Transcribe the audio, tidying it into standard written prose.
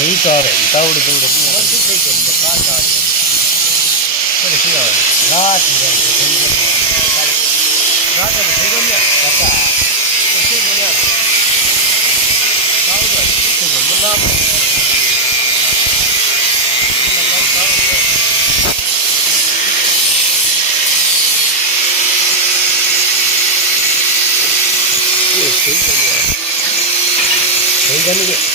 સહી તારે તાવડે તાવડે બંધ થઈ ગયું કાટ કાટ કરે શું આવે રાત રાત તો થઈ ગયો ને કાકા તો શું બોલ્યા તાવડે શું બોલ ના થઈ ગયું